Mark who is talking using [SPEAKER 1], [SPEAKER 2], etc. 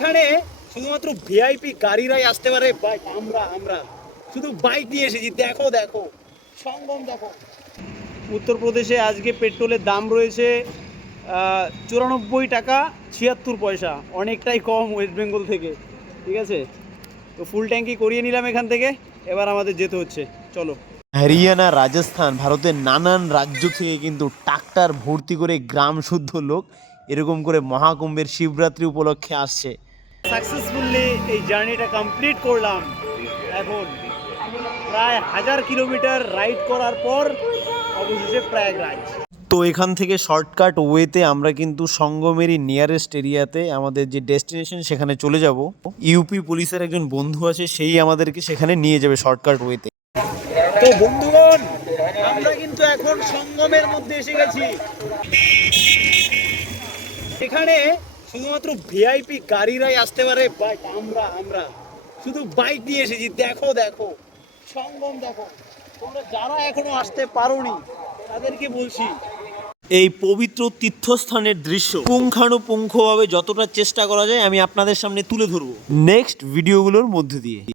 [SPEAKER 1] এখানে শুধুমাত্র ভিআইপি গাড়িরাই আসতে পারে। বাইক, আমরা আমরা। শুধু বাইক নিয়ে এসেছি। দেখো দেখো। সঙ্গম, দেখো। উত্তরপ্রদেশে আজকে পেট্রোলের দাম রয়েছে চুরানব্বই টাকা ছিয়াত্তর পয়সা। অনেকটাই কম ওয়েস্ট বেঙ্গল থেকে। ঠিক আছে? তো ফুল ট্যাঙ্কি করিয়ে নিলাম এখান থেকে। এবার আমাদের যেতে হচ্ছে। চলো।
[SPEAKER 2] হরিয়ানা, রাজস্থান, ভারতের নানান রাজ্য থেকে কিন্তু ট্রাক্টর ভর্তি করে গ্রাম শুদ্ধ লোক এরকম করে মহাকুম্ভের শিবরাত্রি উপলক্ষে আসছে।
[SPEAKER 1] সাকসেসফুলি এই জার্নিটা কমপ্লিট করলাম। এখন প্রায় হাজার কিলোমিটার রাইড করার পর অবশেষে প্রয়াগরাজ।
[SPEAKER 2] তো এখান থেকে শর্টকাট ওয়েতে আমরা কিন্তু সঙ্গমেরই নিয়ারেস্ট এরিয়াতে আমাদের যে ডেস্টিনেশন সেখানে চলে যাব। ইউপি পুলিশের একজন বন্ধু আছে সেই আমাদেরকে সেখানে নিয়ে যাবে শর্টকাট ওয়েতে।
[SPEAKER 1] তো বন্ধুগণ আমরা কিন্তু এখন সঙ্গমের মধ্যে এসে গেছি। এখানে শুধুমাত্র ভিআইপি গাড়িরাই আসতে পারে বাইক আমরা আমরা। শুধু বাইক নিয়ে এসেছি দেখো দেখো সঙ্গম দেখো। তোমরা যারা এখনও আসতে পারোনি তাদেরকে বলছি
[SPEAKER 2] এই পবিত্র তীর্থস্থানের দৃশ্য পুঙ্খানুপুঙ্খভাবে যতটা চেষ্টা করা যায় আমি আপনাদের সামনে তুলে ধরবো। নেক্সট ভিডিওগুলোর মধ্যে দিয়ে।